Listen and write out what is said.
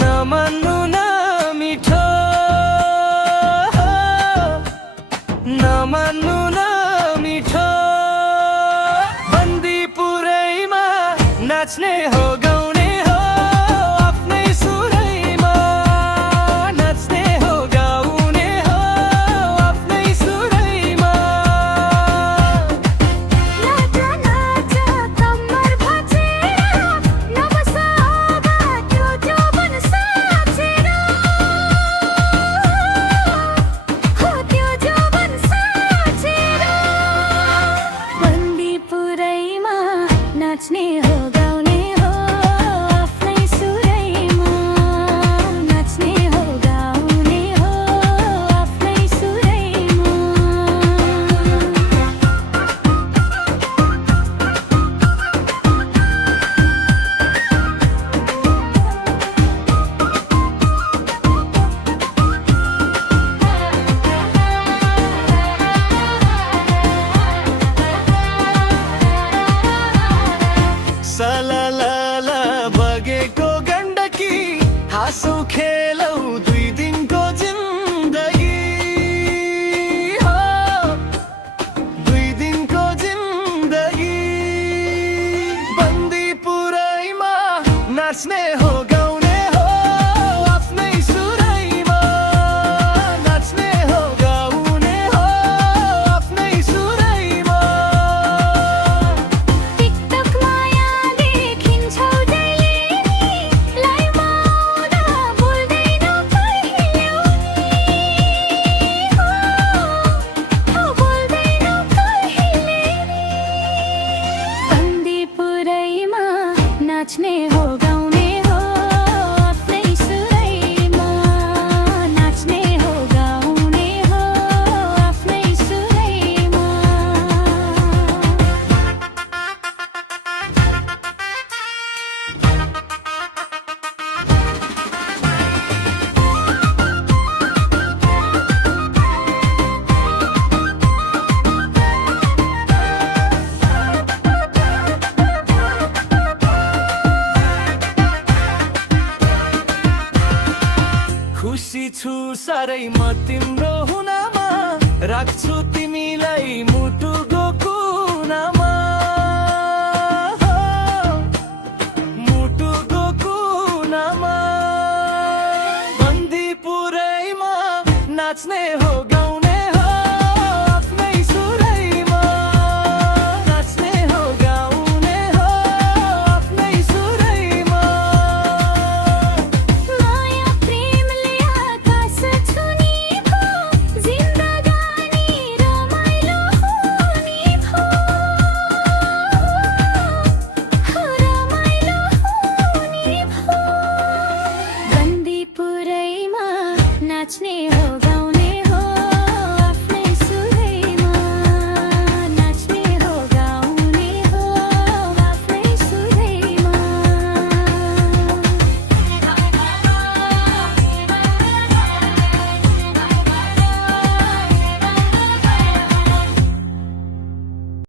नमान्नु न मिठो, नमान्नु न मिठो, बन्दीपुरैमा नाच्ने हो गाउने हो आफ्नै सुरैमा, नाच्ने हो गाउने हो आफ्नै सुरैमा। नाच नाच कम्मर भाँचेर नबस अब त्यो जौवन साँचेर, हो त्यो जौवन साँचेर। बन्दीपुरैमा नाच्ने हो गाउने हो आफ्नै सुरैमा, नाच्ने हो गाउने हो आफ्नै सुरैमा। सललल बगेको गण्डकी हाँसौ खेलौ दुई दिनको जिन्दगी हो, दुई दिनको जिन्दगी। बन्दीपुरैमा नाच्ने हो गाउने हो आफ्नै सुरैमा, नाच्ने हो गाउने हो आफ्नै सुरैमा। टिकटकमा यहाँ देखिन्छौ जहिले नि, लाइभमा आउँदा बोल्दैनौ कहिले उनी, हो बोल्दैनौ कहिले नि। बन्दीपुरैमा नाच्ने हो गाउने हो आफ्नै सुरैमा, नाच्ने हो गाउने हो आफ्नै सुरैमा। खुसी छु साह्रै म तिम्रो हुनामा, राख्छु तिमीलाई मुटुको कुनामा, मुटुको कुनामा। बन्दीपुरैमा नाच्ने हो